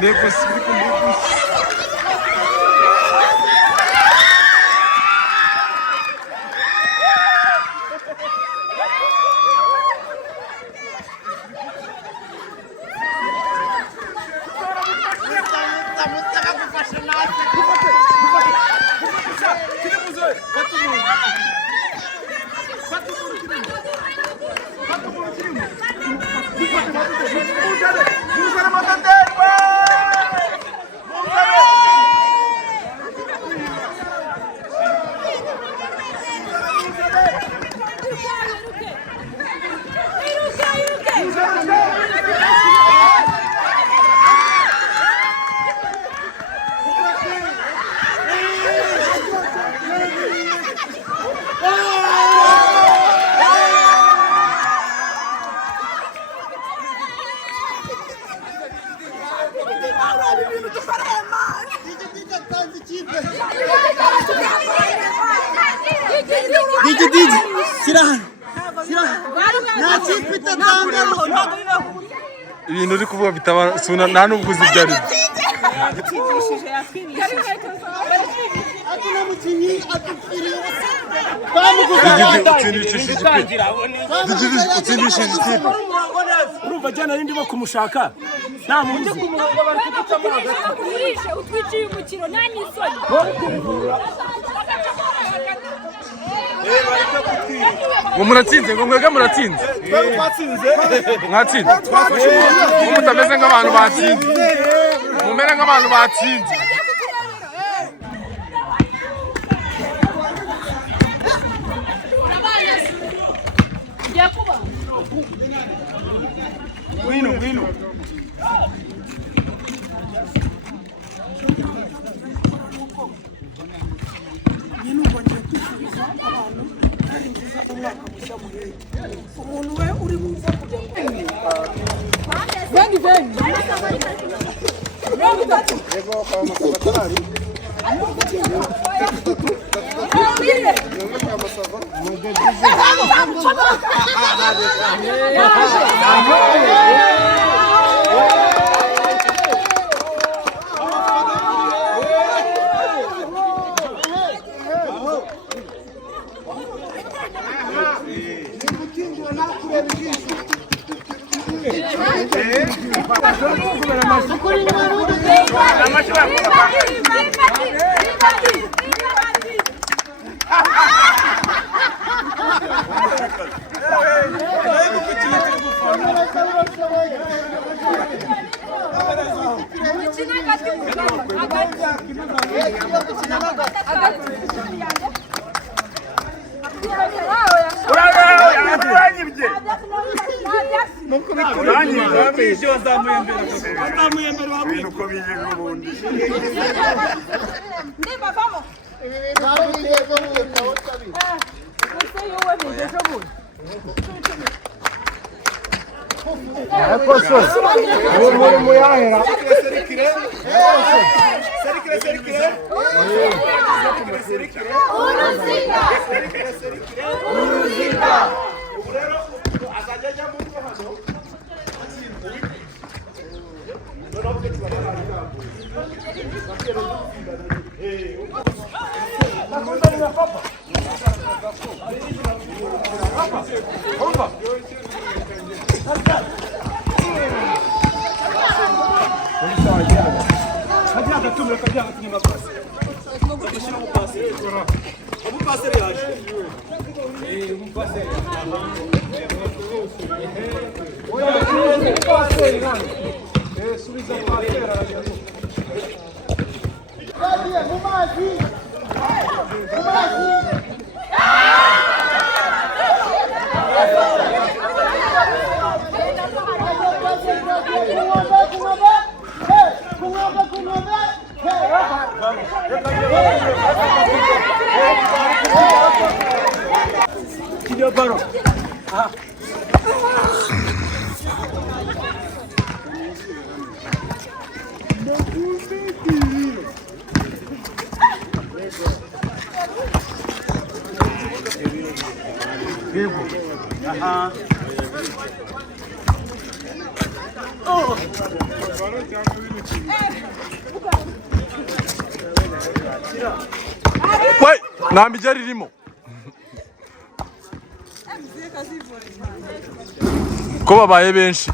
Depois. Didi, sirahan. Nakipita tanga. Ibintu uri kuvuga bitaba suna nta nubwo uzi byari. Urumva jana nindi bo kumushaka nta muntu utwiciye umukiro nta n'isoni ngo muratsinze ngo mwega muratsinze mwatsinze ngo mutameze nk'abantu batsinze mumere nk'abantu batsinze Wino umuntu we uri buza kujya Murakagira Imana pasi. Agashyira mu pasi. Abu pasi yaje. Subiza pasi aragiye. Gratien, mumazi. Mumazi. Gidiyor baro. Ha. Aha. Oh. Wai, nta migeri irimo. Ko babaye benshi.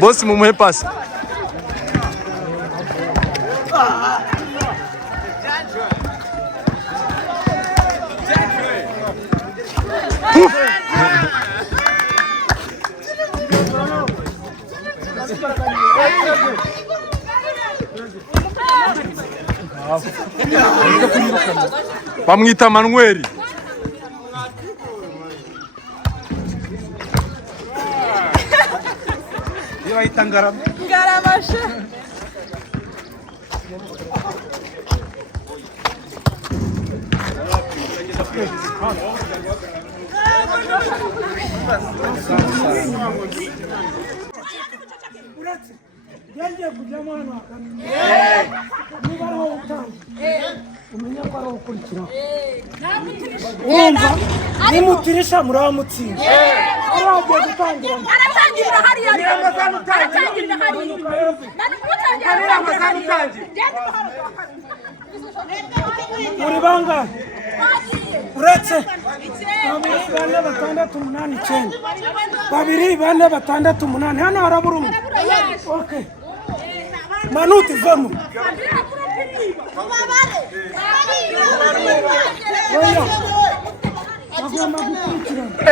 Boss mumuhe pasi. Bamwita Manuel. Ngarama. Ngaramasha. Yagiye kujyamo hano akamenya niba ari wowe utangiye umenya ko ari wowe ukurikiraho wumva nimutirisha muraba mutsinda ari wagiye gutangira Aratangirira hariya. Aratangirira hariya. muri bangahe uretse 2 4 6 8 9 2 4 6 8 hano harabura umwe okay Manuti vamo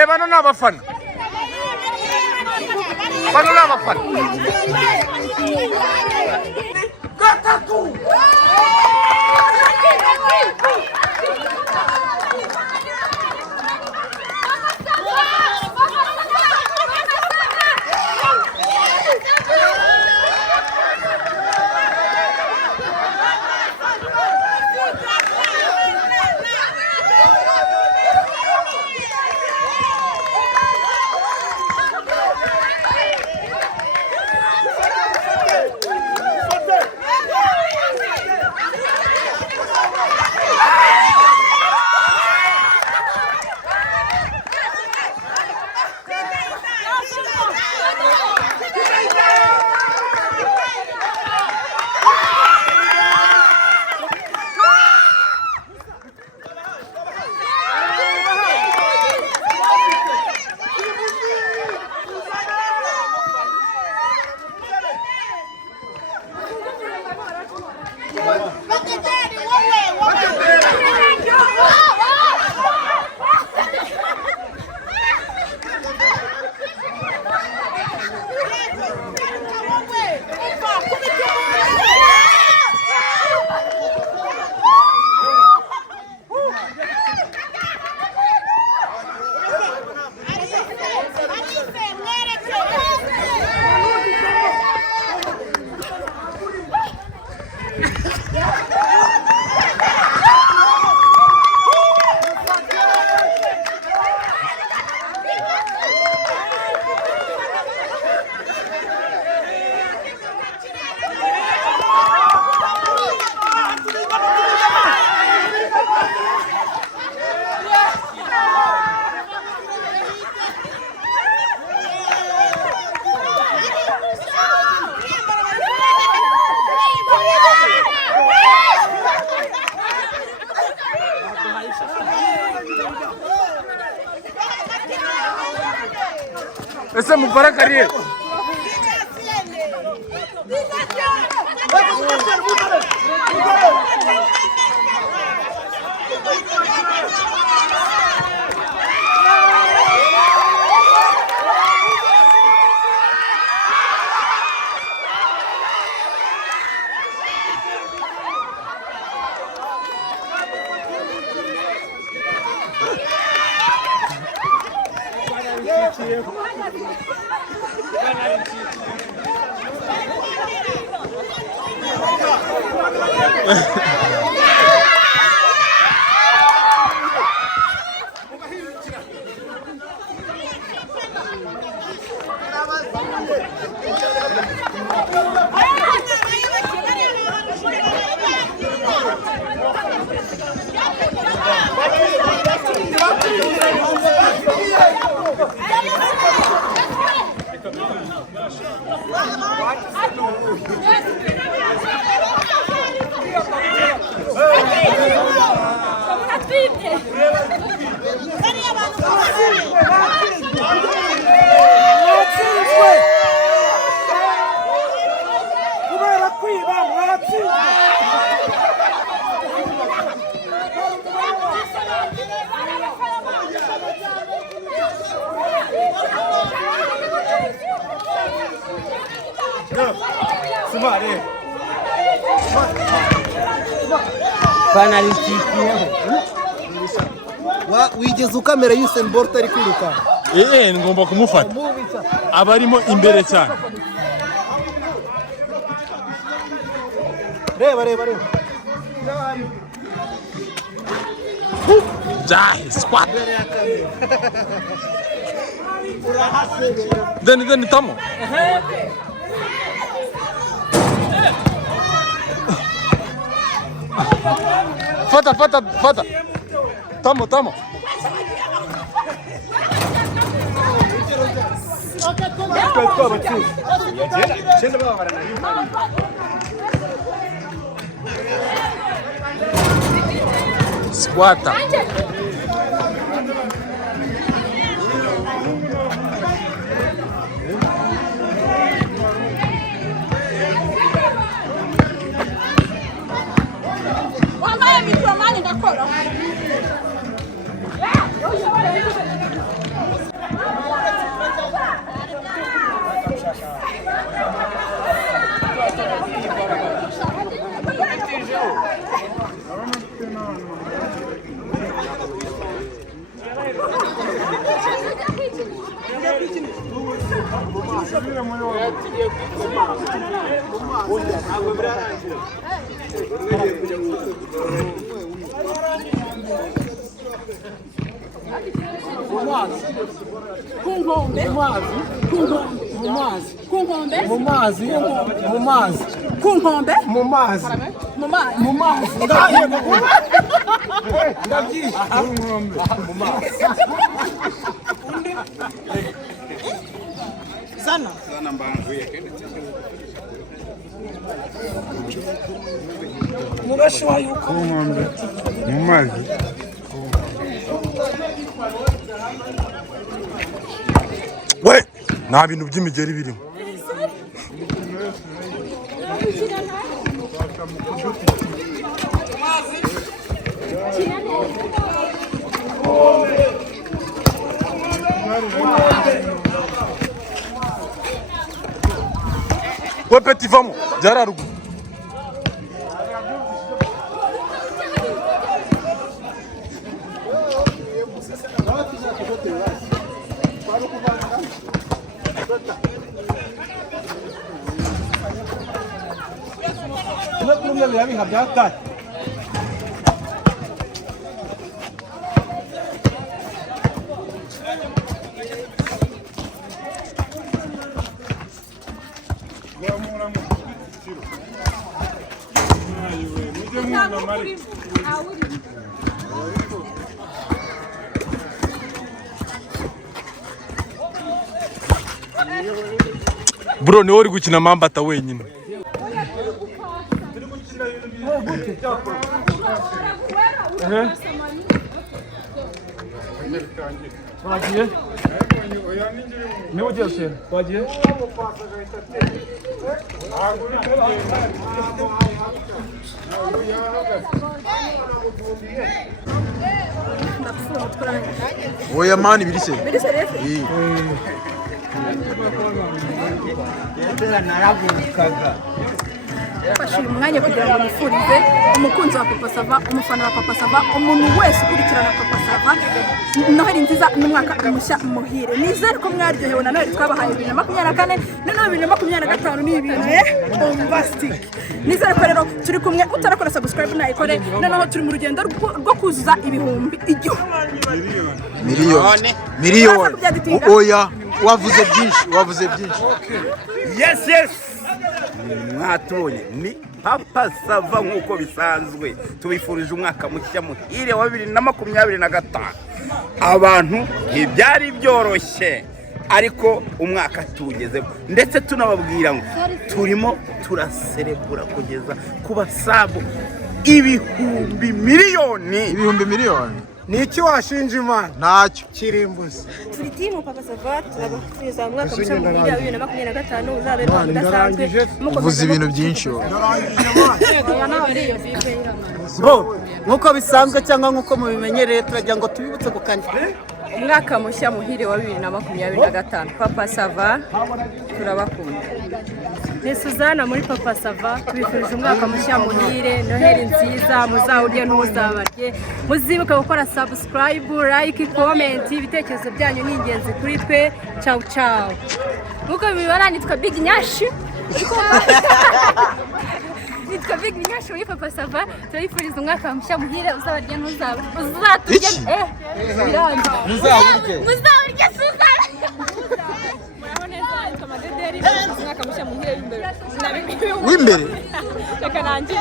Bano ni abafana. Bano ni abafana. gatatu Ese Murakagira. wigeze ukamera Usain Bolt ari kwiruka ngomba kumufata abarimo imbere cyane reba Jai squat Then tamo Fata Tamo Squata sana murashwa yuko mu mazi we nta bintu by'imigeri birimo we petit vamo jararugu Bro ni uri gukina mambata wenyine Twagiye. Niwe ugiye gusenga. Twagiye. Oya mani birise. Fasha uyu mwanya kugira ngo nifurize umukunzi wa Papa Sava, umufana wa Papa Sava, umuntu wese ukurikirana Papa Sava, Noheli nziza n'umwaka mushya muhire. Nizere ko mwaryohewe na Noheli twabahaye 2024 na 2025 ni ibintu bombastic. Nizere ko rero turi kumwe utarakora subscribe nayikore, noneho turi mu rugendo rwo kuzuza ibihumbi miliyoni. Oya wavuze byinshi. Yes. Mwatubonye ni Papa Sava nk'uko bisanzwe tubifurije umwaka mushya muhire wa 2025. Abantu ntibyari byoroshye ariko umwaka tugezemo, ndetse tunababwira ngo turimo turaserebura kugeza ku basabu ibihumbi miliyoni. Niki washinja Imana? Ntacyo. Kirimbuzi. Turi timu Papa Sava, turabafuriza umwaka mushya muhire wa 2025 uzabera udasanzwe. Uvuze ibintu byinshi. Nkuko bisanzwe cyangwa nkuko mubimenyereye turagira ngo tubibutse gukanda umwaka mushya muhire wa 2025. Papa Sava turabakunda. Ni Suzana muri Papa Sava, tubifurije umwaka mushya muhire, Noheli nziza, muzawurye n'uzabarye. Muzibuke gukora subscribe, like, comment, ibitekerezo byanyu ni ingenzi kuri twe. Ciao. Nkuko bibara nitwa Big Nyashi. Nitwa Big Nyashi muri Papa Sava, turifuriza umwaka mushya muhire, uzabarye n'uzaturye. Biranga. Muzawurye Suzana. W'imbere. Reka nanjye.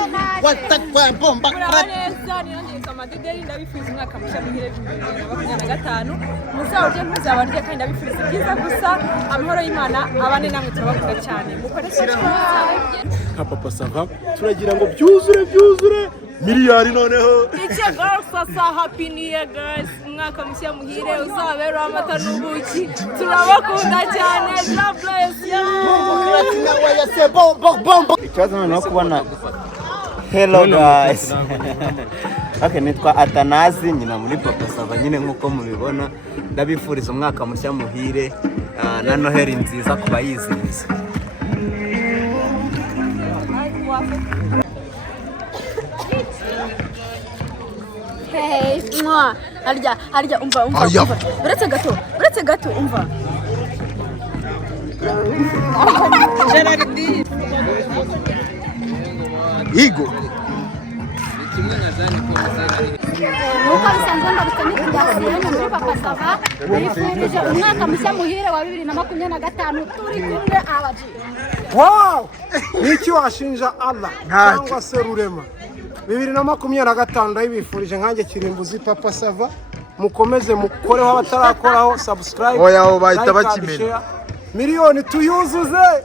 watakwa bomba. Neza niyongeye kamadederi ndabifuriza umwaka mushya muhire 2025. Muzawurye n'uzabarye kandi ndabifuriza ibyiza gusa. Amahoro y'Imana abane namwe turabakunda cyane. Mukore Nka Papa Sava turagira ngo byuzure miliyari noneho. Icyo girls sasa happy new year guys. Umwaka mushya muhire uzabera amata n'ubuki. Turabakunda cyane. God bless you. Ikibazo noneho kubona. Hello guys. Okay, nitwa Atanazi nyina muri Papa Sava nyine nkuko mubibona. Ndabifuriza umwaka mushya muhire na Noheli nziza kubayizihiza. Hey, harya umva. Uretse gato umva. Igo. Nkuko bisanzwe ndabitse muri Papa Sava, nifurije umwaka mushya muhire wa 2025 turi kumwe abaji. Wow! Niki washinja Allah cyangwa se Rurema? 2025 ndabifurije nkanjye Kirimbuzi Papa Sava, mukomeze mukoreho abatarakoraho subscribe. Oya bahita bakimena. Miliyoni tuyuzuze.